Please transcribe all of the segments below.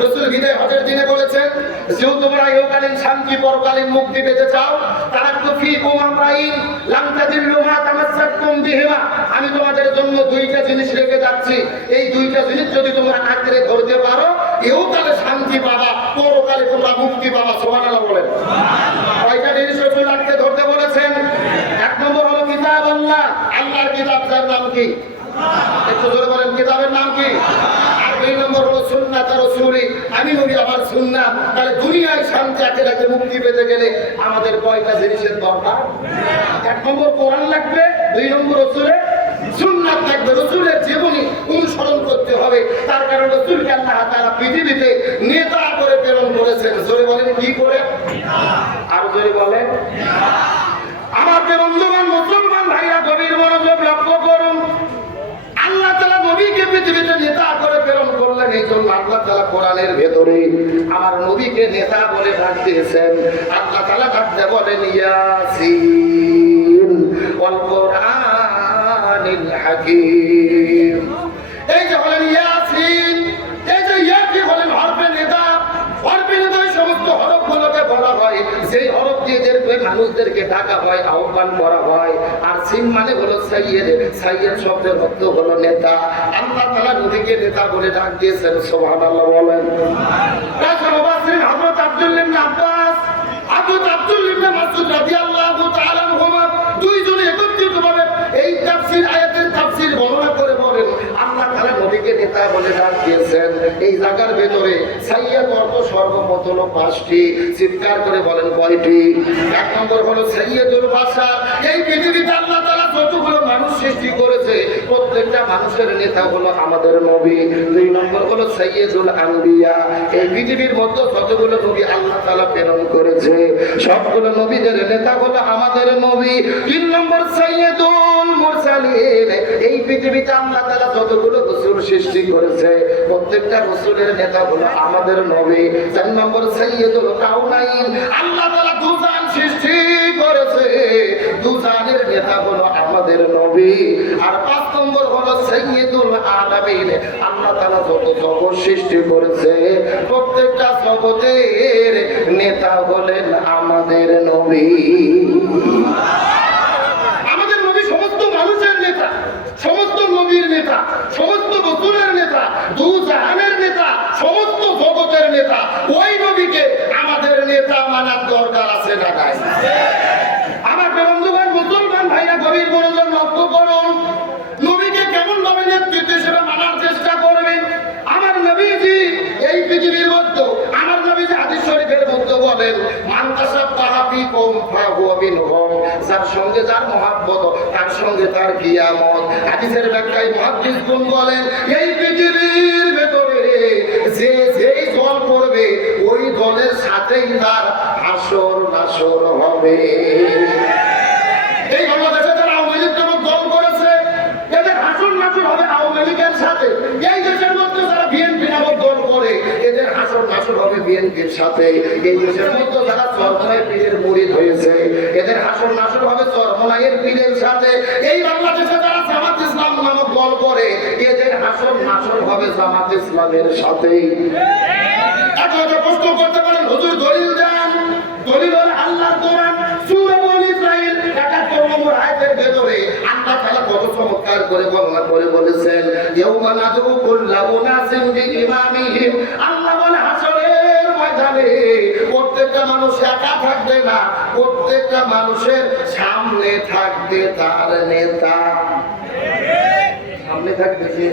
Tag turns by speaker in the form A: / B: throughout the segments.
A: রসুল বিদায় হজের দিনে বলেছেন যেও তোমরা ইহকালীন শান্তি পরকালীন মুক্তি পেতে চাও তারা তো ফি কুম আমরাইন লাম তাদিল্লু মা তামাসসাকুম বিহিমা। আমি তোমাদের জন্য দুইটা জিনিস রেখে যাচ্ছি। এই দুইটা জিনিস যদি তোমরা আঁকড়ে ধরতে পারো ইহকালে শান্তি পাবা পরকালে তোমরা মুক্তি পাবা। সুবহানাল্লাহ বলেন। কয়টা জিনিস রসুল আঁকড়ে ধরতে বলেছেন? এক নম্বর হলো কিতাব আল্লাহ আল্লাহর কিতাব যার নাম কি? একটু জোরে বলেন কিতাবের নাম কি? দুই নম্বর হলো সুন্নাত আর রসুলি। আমি নবী আমার সুন্নাত, তাহলে দুনিয়ায় শান্তি একেটাকে মুক্তি পেতে গেলে আমাদের কয়টা জিনিসের দরকার? এক নম্বর, কোরআন লাগবে, দুই নম্বর রসুলে সুন্নাত লাগবে। রসুলের জীবনী অনুসরণ করতে হবে। তার কারণে রসুলকে আল্লাহ তারা পৃথিবীতে নেতা করে প্রেরণ করেছেন। জোরে বলেন, কি করে? আর জোরে বলেন আমার যে বন্ধুবান মুসলমান ভাইরা গভীর মনোযোগ লক্ষ্য করুন আল্লাহ তালা নবীকে পৃথিবীতে নেতা করে প্রেরণ করলেন এই জন্য আল্লাহ তালা কোরআনের ভেতরে আমার নবীকে নেতা বলে ডাক দিয়েছেন। আল্লাহ তালা ডাকতে বলেন এই যে এই যে ইয়াকি নেতা হরফে নেতা সমস্ত হরফগুলোকে বলা হয়। সেই হরফ মানুষদেরকে ডাকা হয়, আহ্বান করা হয় সিং মানে হলো সাইয়েদ। সাইয়েদ শব্দের অর্থ হলো নেতা। আল্লাহ তালা নদীকে নেতা বলে ডাক দিয়েছেন সোহান আল্লাহ বলেন। তাছাড়া বাসিন হযরত আব্দুল ইবনে আব্বাস। আবু আব্দুল ইবনে মাসউদ প্রত্যেকটা মানুষের নেতা হলো আমাদের নবী। দুই নম্বর হলো সাইয়্যদুল আম্বিয়া, এই পৃথিবীর মধ্যে যতগুলো নবী আল্লাহ তাআলা প্রেরণ করেছে, সবগুলো নবীদের নেতা হলো আমাদের নবী। তিন নম্বর সাইয়্যদুল মুরসালিন এই পৃথিবীতে আল্লাহ তাআলা যতগুলো রাসূল সৃষ্টি করেছে, প্রত্যেকটা রাসূলের নেতা হলো আমাদের নবী। চার নম্বর সাইয়্যদুল কাউনাইন আল্লাহ তাআলা দুজান সৃষ্টি করেছে। দুজানের নেতা হলো আমাদের নবী। আর পাঁচ নম্বর হলো সাইয়্যদুল আলামিন। আল্লাহ তাআলা যত জগৎ সৃষ্টি করেছে, প্রত্যেকটা জগতের নেতা হলেন আমাদের নবী আমাদের নবী সমস্ত মানুষের নেতা সমস্ত নবীর নেতা, সমস্ত রসুলের নেতা, দু জাহানের নেতা, সমস্ত জগতের নেতা, ওই নবীকে আমাদের নেতা মানার দরকার আছে না কেমন ভাবে নেতৃত্ব মানার চেষ্টা করবেন? আমার নবীজি এই পৃথিবীর মধ্যে, আমার নবীজি হাদিস শরীফের মধ্যে বলেন মানতাসাব তাহাবি কম যার সঙ্গে যার মহাব্বত, তার সঙ্গে তার কিয়ামত। হাদিসের ব্যাখ্যায় মুহাদ্দিস গুণ বলেন, এই পৃথিবীর ভেতরে যে যেই দল করবে, ওই দলের সাথেই তার হাসর নাসর হবে। এই বাংলাদেশে যারা আওয়ামী লীগ দল করেছে, এদের হাসন নাসর হবে আওয়ামী লীগের সাথে। এই দেশের মধ্যে যারা বিএনপি নামক দল করে এদের হাসন নাসর হবে বিএনপির সাথে এই দেশের মধ্যে যারা চরমনায় পীরের মুরিদ হয়েছে, এদের হাসন নাসর হবে চরমনায়ের পীরের সাথে। এই বাংলাদেশে যারা জামাত ইসলাম নামক দল করে, এদের হাসন নাসর হবে জামাত ইসলামের সাথে একটা প্রশ্ন করতে পারেন, হুজুর দলিল দেন। দলিল আল্লাহর কোরআন, সূরা বনী ইসরাইল 71 নম্বর আয়াতের ভেতরে আল্লাহ তাআলা কত চমৎকার করে বর্ণনা করে বলেছেন, ইয়াউমা নাদু কুল্লা উনাসিন বিইমামিহিম। আল্লাহ বলে প্রত্যেকটা মানুষ একা থাকবে না, প্রত্যেকটা মানুষের সামনে থাকবে তার নেতা। সামনে থাকবে যে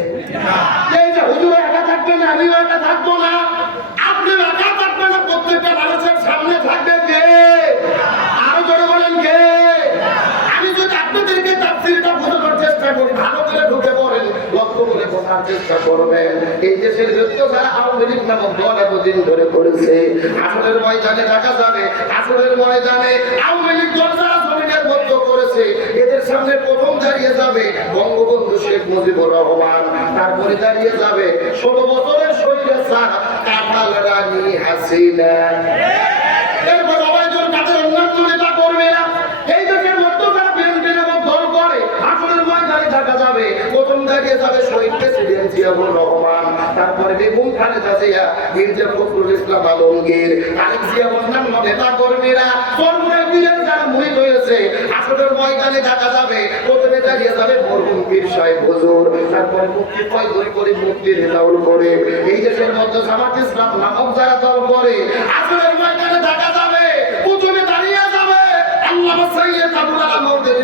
A: হুজুর একা থাকবে না, আমিও একা থাকব না। আপনি একা থাকবেন না, প্রত্যেকটা মানুষের সামনে থাকবে কে আরও জোরে বলেন কে আমি যদি আপনাদেরকে তাফসীরটা বোঝানোর চেষ্টা করি ভালো করে ঢুকে পড়েন লক্ষ্য করে বোঝার চেষ্টা করবেন। এই দেশের যুদ্ধ যারা আওয়ামী লীগ নামক দল এতদিন ধরে করেছে। আসলের ময়দানে দেখা যাবে আসলের ময়দানে আওয়ামী লীগ দল যারা জমিনের মধ্য করেছে, এদের সামনে প্রথম দাঁড়িয়ে যাবে বঙ্গবন্ধু শেখ মুজিবুর রহমান। তারপরে দাঁড়িয়ে যাবে ষোলো বছরের শরীরে স্যার কাঁঠাল রানী হাসিনা এরপর অবৈধ তাদের অন্যান্য নেতা করবে না এই দেশের মধ্যে যারা বিএনপি নামক দল করে আসলের ময়দানে দেখা যাবে শহীদ প্রেসিডেন্ট জিয়াউর রহমান। তারপরে বেগম খালেদা জিয়া, মির্জা ফখরুল ইসলাম আলমগীর, তারেক জিয়া অন্যান্য নেতা কর্মীরা কর্মের বীরের যারা মুড়ি হয়েছে আসলের ময়দানে দেখা যাবে, প্রথমে দাঁড়িয়ে যাবে মরহুম পীর সাহেব হুজুর। তারপরে মুক্তি পয়দল করে মুক্তির হেলাউল করে এই দেশের মধ্যে জামাত ইসলাম নামক যারা দল করে আসলের ময়দানে দেখা যাবে, প্রথমে দাঁড়িয়ে যাবে। আল্লামা সাইয়্যিদ আবুল আলাম মওদুদি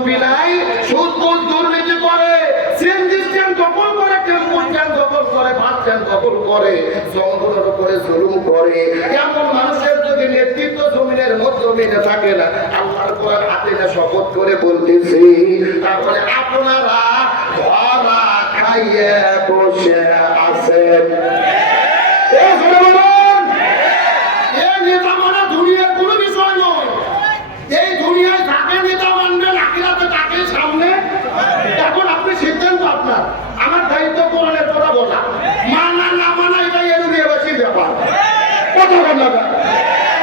A: টুপি নাই সুদ ঘুষ দুর্নীতি করে। সিএনজি স্ট্যান্ড দখল করে টেম্পো স্ট্যান্ড দখল করে বাস স্ট্যান্ড দখল করে, জঙ্গলের উপরে জুলুম করে। এমন মানুষের যদি নেতৃত্ব জমিনের মধ্যে মেনে থাকে না, আল্লাহর কোরআন হাতে না শপথ করে বলতেছি। তারপরে আপনারা ধরা খাইয়ে বসে আছেন এ জোরে বলুন। এ নেতা মানা দুনিয়ার কোনো বিষয় নয় এই দুনিয়ায় যাকে নেতা মানবেন আখিরাতে তাকে সামনে এখন আপনি সিদ্ধান্ত আপনার আমার দায়িত্ব কোরআনের কথা বলা মানা না মানা এটা এরুবিয়াবাসীর ব্যাপার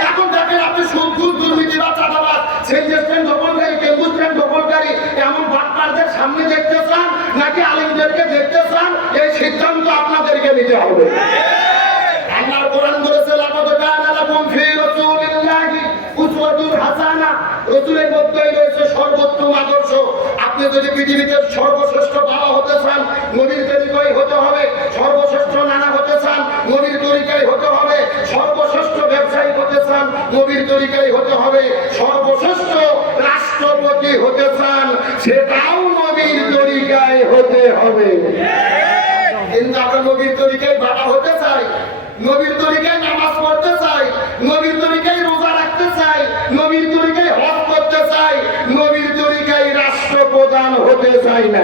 A: এখন দেখেন আপনি সুদ দুর্নীতি বা চাঁদাবাদ সেন্টার স্ট্যান্ড দখলকারী স্ট্যান্ড দখলকারী এমন বাটপারদের সামনে দেখতে চান নাকি আলিমদেরকে দেখতে চান, এই সিদ্ধান্ত আপনাদেরকে নিতে হবে। সর্বোত্তম আদর্শ। আপনি যদি পৃথিবীতে সর্বশ্রেষ্ঠ বাবা হতে চান, নবীর তরিকায় হতে হবে, সর্বশ্রেষ্ঠ নানা হতে চান তরিকায় হতে হবে, সর্বশ্রেষ্ঠ ব্যবসায়ী হতে চান নবীর তরিকায় হতে হবে, সর্বশ্রেষ্ঠ রাষ্ট্রপতি হতে চান, সেটাও নবীর তরিকায় হতে হবে। কিন্তু আমরা নবীর তরিকায় বাবা হতে চাই, নবীর তরিকায় নামাজ পড়তে চাই, নবীর তরিকায় রোজা রাখতে চাই, নবীর তরিকায় হজ করতে চাই, নবীর তরিকায় রাষ্ট্রপ্রধান হতে চাই না।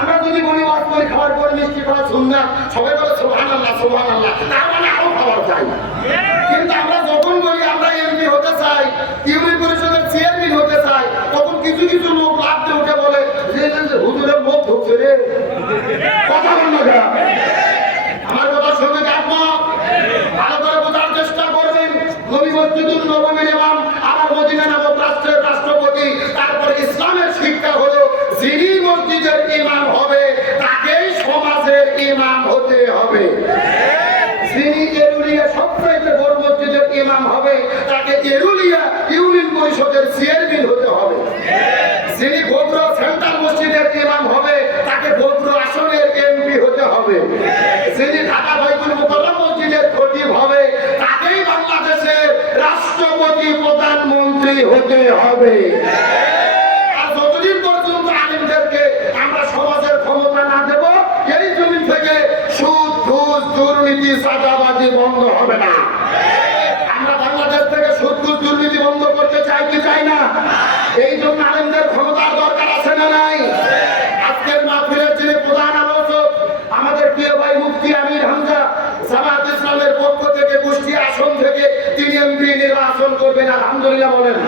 A: আমরা যদি বলি ওয়াজ করে খাওয়ার পরে মিষ্টি খাওয়া শুনলাম সবাই বলে সোহান আল্লাহ সোহান আল্লাহ তার মানে আরও খাবার চাই। কিন্তু আমরা যখন বলি, আমরা এমপি হতে চাই ইউনিয়ন পরিষদের চেয়ারম্যান হতে চাই তখন কিছু কিছু লোক লাভ দিয়ে উঠে বলে যে যে, যে, হুজুরের মুখ ঢুকছে রে কথা বল না কেন? আমার কথার সঙ্গে একমত ভালো করে বোঝার চেষ্টা করবেন নবী মসজিদুল নবমীর ইমাম আমার মদিনা নামক রাষ্ট্রের রাষ্ট্রপতি তারপরে ইসলামের শিক্ষা হলো যিনি মসজিদের ইমাম হবে তাকেই সমাজের ইমাম হতে হবে যিনি এরুলিয়া সবচাইতে বড় মসজিদের ইমাম হবে তাকে এরুলিয়া ইউনিয়ন পরিষদের চেয়ারম্যান হতে হবে। যিনি বগুড়া সেন্ট্রাল মসজিদের ইমাম হবে, তাকে বগুড়া আসনের এমপি হতে হবে। যিনি ঢাকা বাইতুল মোকাল্লা মসজিদের খতিব হবে, তাকেই বাংলাদেশের রাষ্ট্রপতি প্রধানমন্ত্রী হতে হবে আর যতদিন পর্যন্ত আলিমদেরকে আমরা সমাজের ক্ষমতা না দেব এই জমি থেকে সুদ ঘুষ দুর্নীতি চাঁদাবাজি বন্ধ হবে না আমরা বাংলাদেশ থেকে সুদ ঘুষ দুর্নীতি বন্ধ করতে চাই কি চাই না এই জন্য আলেমদের ক্ষমতার দরকার আছে না নাই আজকের মাহফিলের যিনি প্রধান আলোচক আমাদের প্রিয় ভাই মুফতি আমির হামজা জামাত ইসলামের পক্ষ থেকে কুষ্টিয়া আসন থেকে তিনি এমপি নির্বাচন করবেন আলহামদুলিল্লাহ বলেন।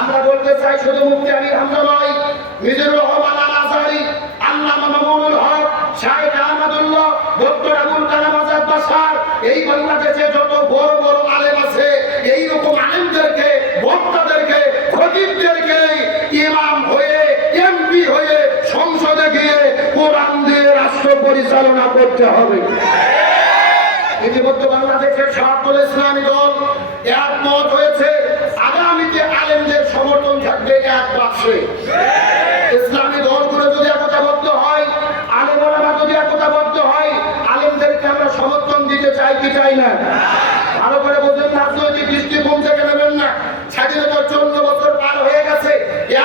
A: আমরা বলতে চাই শুধু মুফতি আমির হামজা নয়, মিজুর রহমান আল আজহারি, আল্লামা মামুনুল হক শাহেখ আহমদুল্লাহ, ডক্টর আবুল কালাম আজাদ বাসার, এই বাংলাদেশে যত বড় বড় আলেম আছে এই রকম আলেমদেরকে, বক্তাদেরকে, খতিবদেরকে ইমাম হয়ে, এমপি হয়ে সংসদে গিয়ে কোরআন দিয়ে রাষ্ট্র পরিচালনা করতে হবে। ইতিমধ্যে বাংলাদেশের সকল ইসলামী দল পাশে ইসলামী দলগুলো যদি একতাবদ্ধ হয় আলেমরা যদি একতাবদ্ধ হয়, আলেমদেরকে আমরা সমর্থন দিতে চাই কি চাই না? ভালো করে বোঝেন রাজনৈতিক দৃষ্টিকোণ থেকে নেবেন না। স্বাধীনতার চৌদ্দ বছর পার হয়ে গেছে,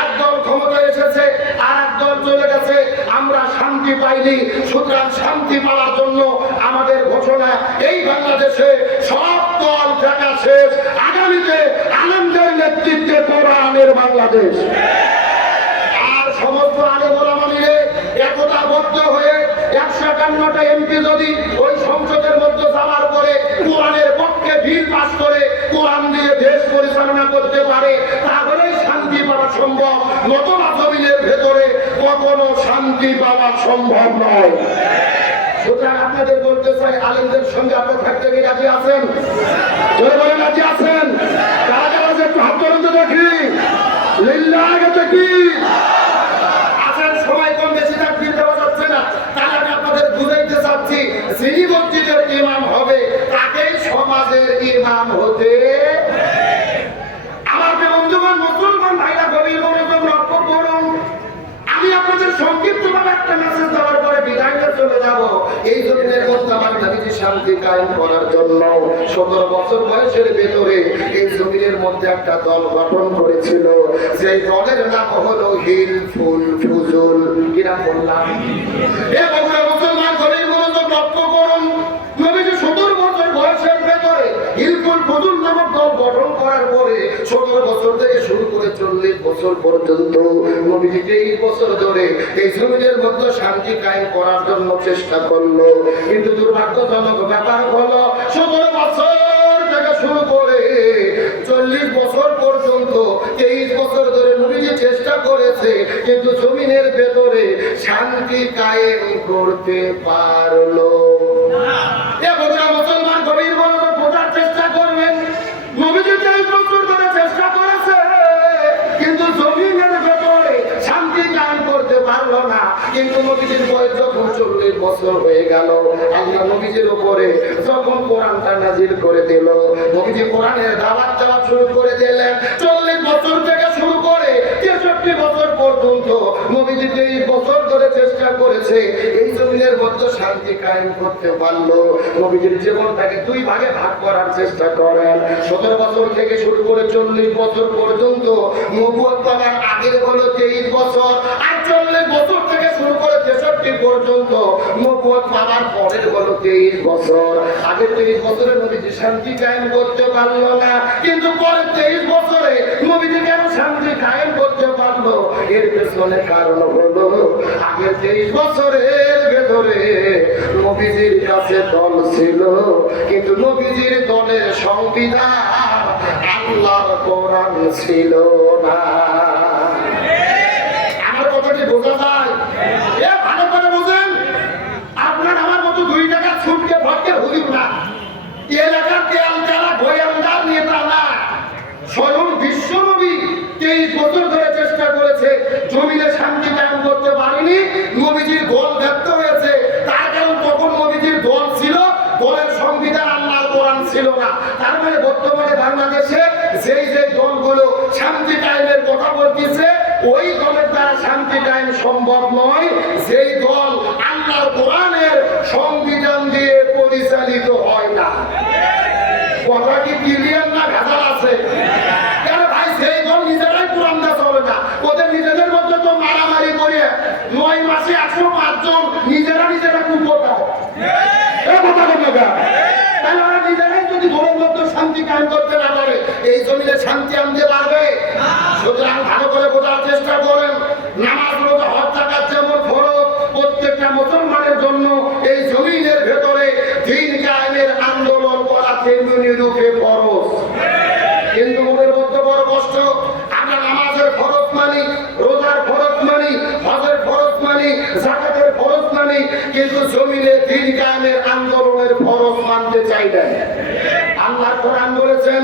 A: এক দল ক্ষমতা এসেছে আর এক দল চলে গেছে। আমরা শান্তি পাইনি, সুতরাং শান্তি পাওয়ার জন্য আমাদের ঘোষণা, এই বাংলাদেশে সব দল দেখা শেষ আগামীতে আনন্দের নেতৃত্বে কোরআনের বাংলাদেশ। আর সমস্ত আলে গোলামা মিলে একতাবদ্ধ হয়ে একশো একান্নটা এমপি যদি ওই সংসদের মধ্যে যাওয়ার পরে কোরআনের পক্ষে বিল পাস করে কোরআন দিয়ে দেশ পরিচালনা করতে পারে, তাহলেই শান্তি পাওয়া সম্ভব। নতুন জমিনের ভেতরে কখনো শান্তি পাওয়া সম্ভব নয়। আপনাদের বলতে চাই, আলেমদের সঙ্গে আপনার থাকতে কি রাজি আছেন? সময় কম বেশি দেওয়া যাচ্ছে না। আমি আপনাদের বুঝাইতে চাচ্ছি যিনি মসজিদের ইমাম হবে, তাকেই সমাজের ইমাম হতে আমার যে বন্ধুগণ মুসলমান ভাইরা গভীর মনোযোগ লক্ষ্য করুন আমি সংক্ষিপ্ত ভাবে একটা মেসেজ দেওয়ার পরে বিদায়টা চলে যাব। এই জন্য মধ্যে আমার শান্তি কায়েম করার জন্য সতেরো বছর বয়সের ভেতরে এই জমিনের মধ্যে একটা দল গঠন করেছিল। সেই দলের নাম হলো হিল ফুল ফুজুল। কিরা বললাম? এ বগুড়া মুসলমান গভীর মনোযোগ লক্ষ্য করুন নবীজি সতেরো বছর বয়সের ভেতরে হিলফুল ফুজুল নামক দল গঠন করার পরে সতেরো বছর থেকে শুরু করে চল্লিশ বছর পর্যন্ত নবীজি তেইশ বছর ধরে এই জমিনের মধ্যে শান্তি কায়েম করার জন্য চেষ্টা করল। কিন্তু দুর্ভাগ্যজনক ব্যাপার হলো সতেরো বছর থেকে শুরু করে চল্লিশ বছর পর্যন্ত তেইশ বছর ধরে নবীজি চেষ্টা করেছে কিন্তু জমিনের ভেতরে শান্তি কায়েম করতে পারল। কিন্তু নবীজির বয়স যখন চল্লিশ বছর হয়ে গেল, আল্লাহ নবীজির উপরে যখন কোরআনটা নাজির করে দিল, নবীজি কোরআনের দাবার দেওয়া শুরু করে দিলেন। চল্লিশ বছর থেকে শুরু করে তেষট্টি বছর পর্যন্ত নবীজি তেইশ বছর ধরে চেষ্টা করেছে, এই জমিনের মধ্যে শান্তি কায়েম করতে পারল। নবীজির জীবনটাকে দুই ভাগে ভাগ করার চেষ্টা করেন। সতেরো বছর থেকে শুরু করে চল্লিশ বছর পর্যন্ত নবুয়ত পাওয়ার আগের হলো তেইশ বছর, আর চল্লিশ বছর থেকে শুরু করে তেষট্টি পর্যন্ত নবুয়ত পাওয়ার পরের হলো তেইশ বছর। আগে তেইশ বছরে নবীজি শান্তি কায়েম করতে পারল না, কিন্তু পরে তেইশ বছরে নবীজি শান্তি কায়েম করতে পারল এর পেছনে কারণ হলো আগে তেইশ বছরের ভেতরে নবীজির কাছে দল ছিল। কিন্তু নবীজির দলের সংবিধান আল্লাহর কোরআন ছিল না আমার কথাটি বোঝা যায় এ ভালো করে বোঝেন আপনার আমার মতো দুই টাকা ছুটকে ভটকে হুজুর না এলাকার তেল তেলা গোয়েন্দার নেতা না স্বয়ং বিশ্বনবী তেইশ বছর ধরে চেষ্টা করেছে জমিনে শান্তি কায়েম করতে পারেনি নবীজির দল ব্যর্থ হয়েছে তার কারণ তখন নবীজির দল ছিল দলের সংবিধান আল্লাহ কোরআন ছিল না তার মানে বর্তমানে বাংলাদেশে যেই যেই দলগুলো শান্তি কায়েমের কথা বলতেছে, ওই দলের দ্বারা শান্তি কায়েম সম্ভব নয়। যেই দল আল্লাহ কোরআনের সংবিধান দিয়ে পরিচালিত হয় না। কথা কি ক্লিয়ার না ভেজাল আছে? ভাই সেই দল নিজেরাই কোরআন চলে না, ওদের নিজেদের মধ্যে তো মারামারি করে নয় মাসে নিজেরা নিজেরা কুকুর কথা নিজেরাই যদি মধ্যে শান্তি কায়েম করতে না এই জমিনে শান্তি আনতে পারবে? সুতরাং ভালো করে বোঝার চেষ্টা করেন। নামাজ রোজা হজ জাকাত যেমন ফরজ, প্রত্যেকটা মুসলমানের জন্য এই জমিনের ভেতরে দিন কায়েমের আন্দোলন করা তেমনি রূপে ফরজ। কিন্তু মনের মধ্যে বড় কষ্ট, আমরা নামাজের ফরজ মানি, রোজার ফরজ মানি, হজের ফরজ মানি জাকাতের ফরজ মানি, কিন্তু জমিনে দিন কায়েমের আন্দোলনের ফরজ মানতে চাই না। আল্লাহ কোরআন বলেছেন,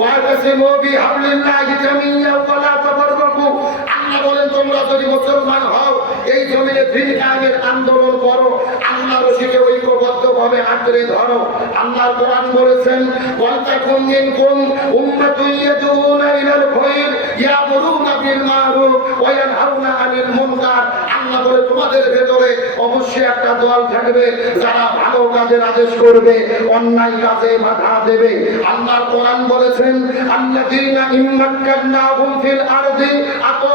A: ওয়াতাসিমু বিহাবলিল্লাহি জামিয়া ওয়া লা তাফাররাকু আল্লাহ বলেন, তোমরা যদি মুসলমান হও, এই জমিনে কায়েমের আন্দোলন করো আল্লাহ রশিকে ঐক্যবদ্ধ ভাবে আঁকড়ে ধরো আল্লাহ কোরআন বলেছেন, ওয়ালতাকুম মিনকুম উম্মাতুন ইয়াদউনা ইলাল খায়র ইয়ামুরুনা বিল মারুফ ওয়া ইয়ানহাউনা আনিল মুনকার। আল্লাহ বলে, তোমাদের ভেতরে অবশ্যই একটা দল থাকবে, যারা ভালো কাজের আদেশ করবে, অন্যায় কাজে বাধা দেবে। আল্লাহ কোরআন বলেছেন, আল্লাযীনা ইম্মাক্কান্নাহুম ফিল আরদি আকামুস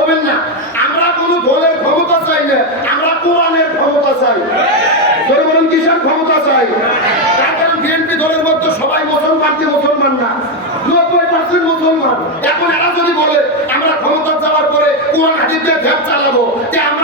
A: হবেন না। আমরা কোনো দলের ক্ষমতা চাই না, আমরা কোরআনের ক্ষমতা চাই। ধরে বলুন, কিসের ক্ষমতা চাই? বিএনপি দলের মধ্যে সবাই মুসলমান কি মুসলমান না? নব্বই পার্সেন্ট মুসলমান। এখন এরা যদি বলে, আমরা ক্ষমতা যাওয়ার পরে কোরআন হাজিদের ঝাপ চালাবো যে আমরা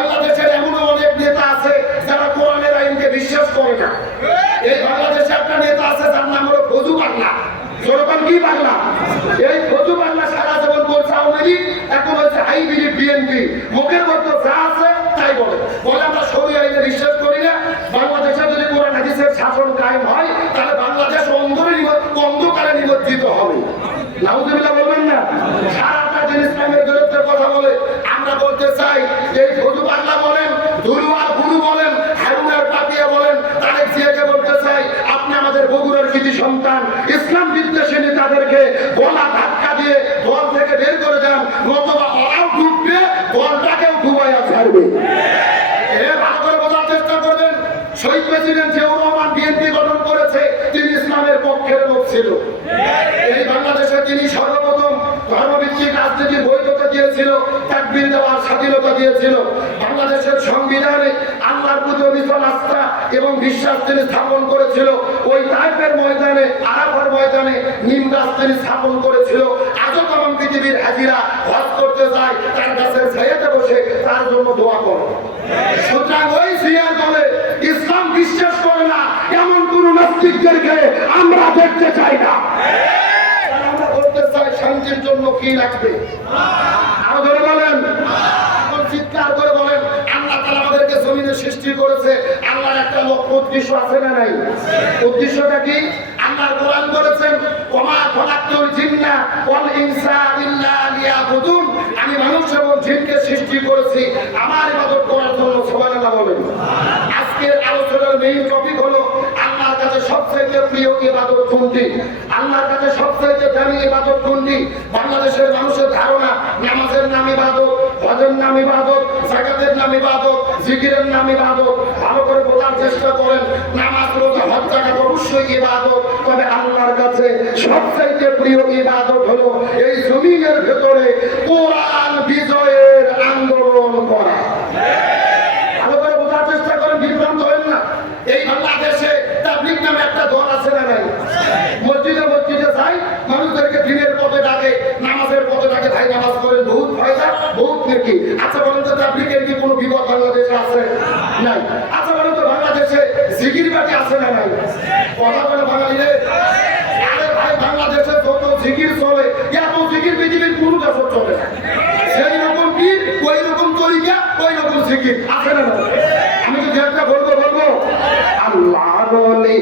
A: বাংলাদেশের এমনও অনেক নেতা আছে যারা কোরআনের আইনকে বিশ্বাস করে না। এই বাংলাদেশে একটা নেতা আছে যার নাম হলো ফজু বাংলা। জনগণ কি বাংলা? এই ফজু বাংলা সারা জীবন করছে আওয়ামী লীগ, এখন হচ্ছে হাইব্রিড বিএনপি মুখের মধ্যে যা আছে তাই বলে। বলে আমরা সরি আইনে বিশ্বাস করি না বাংলাদেশে যদি কোরআন হাদিসের শাসন কায়েম হয় তাহলে বাংলাদেশ অন্ধরে নিম- অন্ধকারে নিমজ্জিত হবে নাউজুবিল্লাহ বলবেন না সারাটা দিন ইসলামের বিরুদ্ধে কথা বলে আমরা বলতে চাই এই ফজু বাংলা বলেন দুরুয়া গুরু বলেন হারুনার পাপিয়া বলেন তারেক জিয়াকে বলতে চাই আপনি আমাদের বগুড়ার কৃতি সন্তান ইসলাম বিদ্বেষী নেতাদেরকে গলা ধাক্কা দিয়ে দল থেকে বের করে দেন নতবা ওরাও ডুববে দলটাকেও ডুবাইয়া ছাড়বে এ ভালো করে বোঝার চেষ্টা করবেন শহীদ প্রেসিডেন্ট জিয়াউর রহমান বিএনপি গঠন করেছে তিনি ইসলামের পক্ষের লোক ছিল এই বাংলাদেশে তিনি সর্বপ্রথম ধর্মভিত্তিক রাজনীতির বৈধতা দিয়েছিল তাকবির দেওয়ার স্বাধীনতা দিয়েছিল। বাংলাদেশের সংবিধানে আল্লাহর প্রতি অবিচল আস্থা এবং বিশ্বাস তিনি স্থাপন করেছিল। ওই তাইফের ময়দানে আরাফার ময়দানে নিম গাছ তিনি স্থাপন করেছিল। আজও তখন পৃথিবীর হাজিরা হজ করতে যায় তার গাছের ছায়াতে বসে তার জন্য দোয়া করো। সুতরাং ওই সিয়ার দলে ইসলাম বিশ্বাস করে না এমন কোন নাস্তিকদেরকে আমরা দেখতে চাই না। আমরা করতে চাই শান্তির জন্য কি লাগবে? আরও ধরে বলেন। চিৎকার করে বলেন, আল্লাহ আমাদেরকে জমিনে সৃষ্টি করেছে। আল্লাহর একটা লক্ষ্য উদ্দেশ্য আছে না নাই? উদ্দেশ্যটা কি? আল্লাহ কোরআন বলেছেন, ওমা খলাকতুল জিন্না ওয়াল ইনসা ইল্লা লিয়াবুদুন। আমি মানুষ এবং জিনকে সৃষ্টি করেছি। আমার ইবাদত করার জন্য সুবহানাল্লাহ বলেন। আজকের আলোচনার মেইন টপিক হলো কাছে প্রিয় ইবাদত কোনটি? আল্লাহর কাছে দামি ইবাদত কোনটি? বাংলাদেশের মানুষের ধারণা, নামাজের নাম ইবাদত, হজের নাম ইবাদত, জাকাতের নাম ইবাদত, জিকিরের নাম ইবাদত। ভালো করে চেষ্টা করেন, নামাজ, রোজা, হজ, জাকাত অবশ্যই ইবাদত। তবে আল্লাহর কাছে সবচাইতে প্রিয় ইবাদত হলো এই জমিনের ভেতরে কোরআন বিজয়ের আছে না নাই। কথা বলে বাঙালিরে আরে ভাই বাংলাদেশে যত জিকির চলে চলে সেই রকম কি? ওই রকম তরিকা, ওই রকম জিকির। না আমি কি একটা বলব বলব। আল্লাহ বলে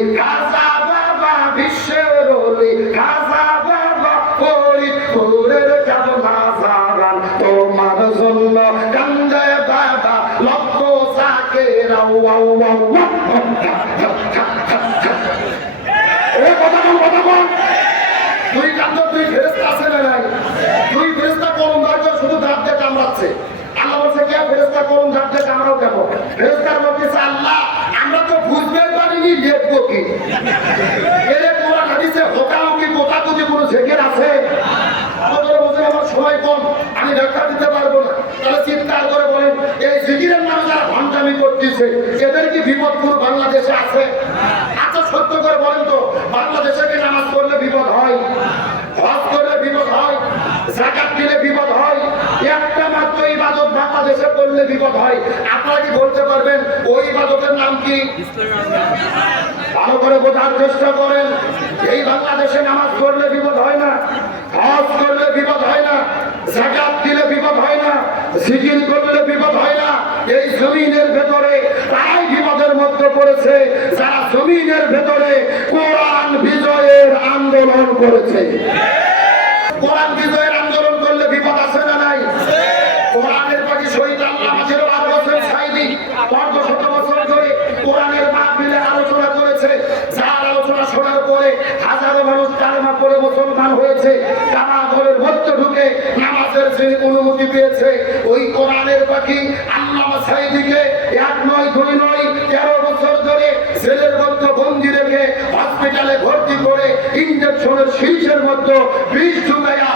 A: আল্লাহ, আমরা তো বুঝতে পারিনি কি হাদিসে হোকাও কি কোনো আছে? সময় কম, আমি দিতে পারব তাহলে করে বলেন, এই এদের কি বিপদ পুরো বাংলাদেশে আছে? আচ্ছা সত্য করে বলেন তো, বাংলাদেশে কি নামাজ পড়লে বিপদ হয় হজ করলে বিপদ হয় জাকাত দিলে বিপদ হয় একটা মাত্র ইবাদত বাংলাদেশে করলে বিপদ হয় আপনারা কি বলতে পারবেন ওই ইবাদতের নাম কি? ভালো করে বোঝার চেষ্টা করেন। এই বাংলাদেশে নামাজ পড়লে বিপদ হয় না হজ করলে বিপদ হয় না জাকাত দিলে বিপদ হয় না জিকির করলে বিপদ হয় না। এই জমিনের ভেতরে তাই বিপদের মধ্যে পড়েছে। যারা জমিনের ভেতরে কোরআন বিজয়ের আন্দোলন করেছে। কোরআন বিজয়ের নামাজের অনুমতি পেয়েছে। ওই কোরআনের পাখি আল্লাহ সাইদিকে এক নয়, দুই নয়, তেরো বছর ধরে জেলের মধ্যে বন্দি রেখে হসপিটালে ভর্তি করে ইঞ্জেকশনের শীর্ষের মধ্যে বিষ ঢুকাইয়া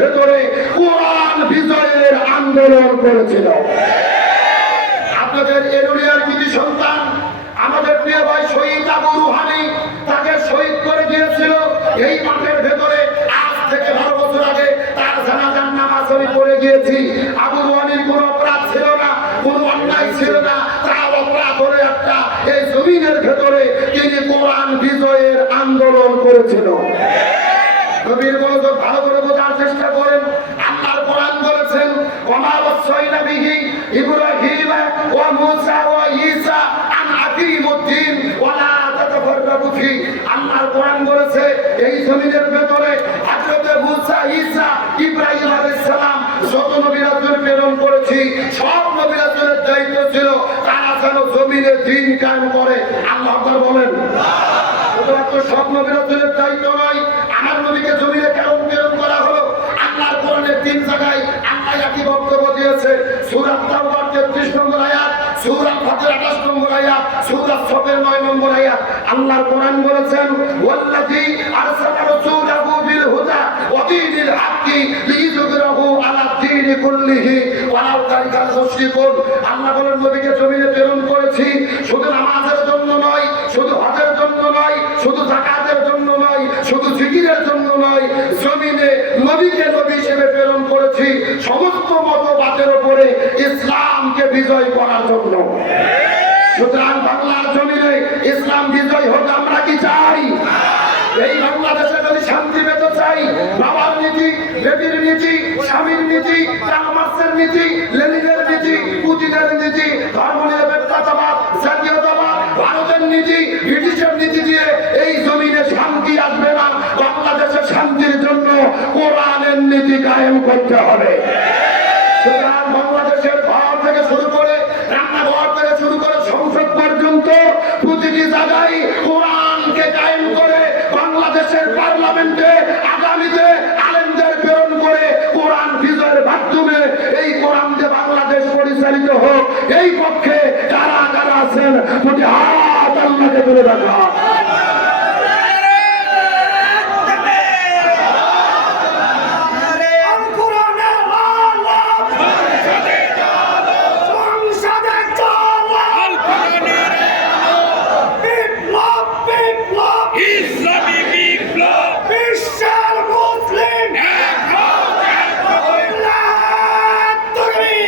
A: ভেতরে কোরআন বিজয়ের আন্দোলন করেছিল আপনাদের এরুলিয়ার কিছু সন্তান আমাদের প্রিয় ভাই শহীদ আবু রুহানি তাকে শহীদ করে দিয়েছিল। এই মাঠের ভেতরে আজ থেকে বারো বছর আগে তার জানাজার নামাজ আমি পড়ে গিয়েছি। আবু রুহানির কোনো অপরাধ ছিল না, কোনো অন্যায় ছিল না। তার অপরাধ হলে একটা এই জমিনের ভেতরে তিনি কোরআন বিজয়ের আন্দোলন করেছিল। নবীর মনোযোগ ভালো করে বোঝার চেষ্টা করেন। আল্লাহর কোরআন বলেছেন ওমা ওয়াসাইনা বিহি ইব্রাহিম ওয়া মূসা ওয়া ঈসা আন আকিমুদ্দিন ওয়া লা তাতাফাররাকু ফি আল্লাহর কোরআন বলেছে এই জমিনের ভেতরে মুসা, ঈসা, ইব্রাহিম আলাইহিস সালাম যত প্রেরণ করেছি, সব দায়িত্ব ছিল তারা যেন জমিনে দিন কায়েম করে। আল্লাহ বলেন। শুধুমাত্র সব নবীর রাসূলের দায়িত্ব নয় তিন জায়গায় আল্লাহ একই বক্তব্য দিয়েছে সুরাত তাওবার 33 নম্বর আয়াত সুরাত ফাতির 28 নম্বর আয়াত সুরাত সফের 9 নম্বর আয়াত। আল্লাহর কোরআন বলেছেন, ওয়াল্লাযী আরসালা রাসূলাহু বিল হুদা ওয়া দীনিল হাক্কি লিইয়ুযহিরাহু আলা দীনি কুল্লিহি। ওয়ালাউ কারিহাল মুশরিকুন। আল্লাহ বলেন বিজয় করার জন্য। সুতরাং বাংলার জমিনে ইসলাম বিজয় হোক, আমরা কি চাই? এই বাংলাদেশে যদি শান্তি পেতে চাই, বাবার নীতি বেটির নীতি, স্বামীর নীতি কালমার্সের নীতি, লেনিনের নীতি পুতিনের নীতি, ধর্ম নিরপেক্ষতাবাদ জাতীয়তাবাদ, ভারতের নীতি, ব্রিটিশের নীতি দিয়ে এই জমিনে শান্তি আসবে না। বাংলাদেশের শান্তির জন্য কোরআনের নীতি কায়েম করতে হবে। পর্যন্ত প্রতিটি জায়গায় কোরআনকে কায়েম করে বাংলাদেশের পার্লামেন্টে, আগামীতে আলেমদের প্রেরণ করে কোরআন বিজয়ের মাধ্যমে এই কোরআন যে বাংলাদেশ পরিচালিত হোক, এই পক্ষে কারা কারা আছেন দুটি হাত আল্লাহকে তুলে রাখা
B: কোরআনের আলাপ সংসদে চলাপ বিপ্লব বিপ্লব
C: ইসলামী বিপ্লব
B: বিশ্বের মুসলিম তৈরি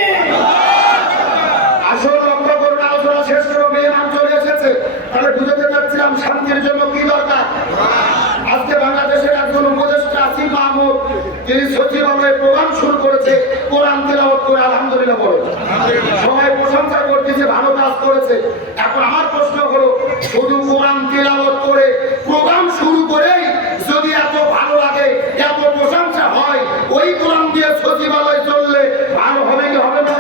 A: আসল লক্ষ্য করুন আলোচনা শেষ করে মেয়ে নাম চলে এসেছে তাহলে বুঝতে চাচ্ছিলাম শান্তির জন্য কি দরকার আজকে বাংলাদেশের একজন সচিব আমরা সচিবালয়ে প্রোগ্রাম শুরু করেছে কোরআন তেলাওয়াত করে আলহামদুলিল্লাহ বলো। বলে সবাই প্রশংসা করতেছে ভালো কাজ করেছে। এখন আমার প্রশ্ন হলো শুধু কোরআন তেলাওয়াত করে প্রোগ্রাম শুরু করেই যদি এত ভালো লাগে এত প্রশংসা হয় ওই কোরআন দিয়ে সচিবালয় চললে ভালো হবে কি হবে না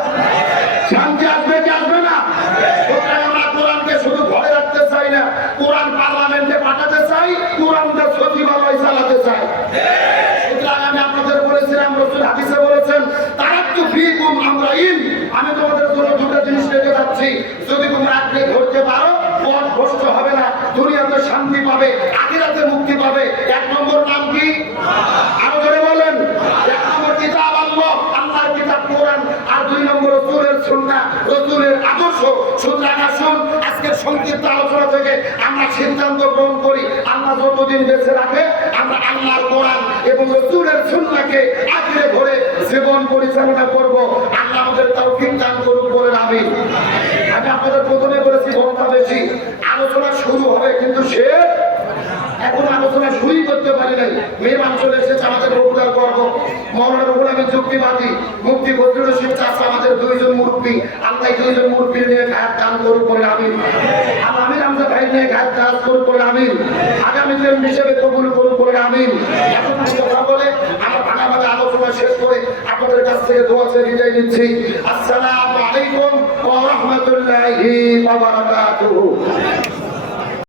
A: শান্তি আসবে কি আসবে না সুতরাং আমরা কোরআনকে শুধু ঘরে রাখতে চাই না কোরআন পার্লামেন্টে পাঠাতে চাই কোরআন দিয়ে সচিবালয় চালাতে চাই সুতরাং আমি আপনাদের বলেছিলাম রসুল হাদিসে বলেছেন তারা তো ফিকুম আমরা ইন আমি তোমাদের জন্য দুটো জিনিস রেখে যাচ্ছি যদি তোমরা আঁকড়ে ধরতে পারো পথ ভ্রষ্ট হবে না দুনিয়াতে শান্তি পাবে আখিরাতে মুক্তি পাবে এক নম্বর নাম কি আরও ধরে বলেন এক নম্বর কিতাব আল্লাহ আল্লাহর কিতাব কোরআন আর দুই নম্বর সুন্নাহ রসুলের আদর্শ। সুতরাং আসুন, আজকের সংক্ষিপ্ত আলোচনা থেকে আমরা সিদ্ধান্ত গ্রহণ করি, আল্লাহ যতদিন বেঁচে রাখে, আমরা আল্লাহর কোরআন এবং রসুলের সুন্নাহকে আঁকড়ে ধরে জীবন পরিচালনা করব। আল্লাহ আমাদের তৌফিক দান করুক বলে আমি। আমি আপনাদের প্রথমে বলেছি, ঘণ্টা বেশি। আলোচনা শুরু হবে, কিন্তু শেষ এখন আলোচনা শুরুই করতে পারি নাই। মেয়ে মানুষ এসেছে আমাদের বগুড়ার গর্ব মৌলানা আমি যুক্তিবাদী। মুক্তি বদরুল রশিদ চাষা আমাদের দুইজন মুরব্বী। আল্লাহ দুইজন মুরব্বী নিয়ে ঘাট দান করুক করে আমি আর আমি রামজা ভাই নিয়ে ঘাট দান করুক করে আমি আগামী দিন হিসেবে কবুল করুক করে আমি কথা বলে আমার ভাঙাভাঙা আলোচনা শেষ করে আপনাদের কাছ থেকে দোয়া চেয়ে বিদায় নিচ্ছি। আসসালামু আলাইকুম ওয়া রাহমাতুল্লাহি ওয়া বারাকাতুহু।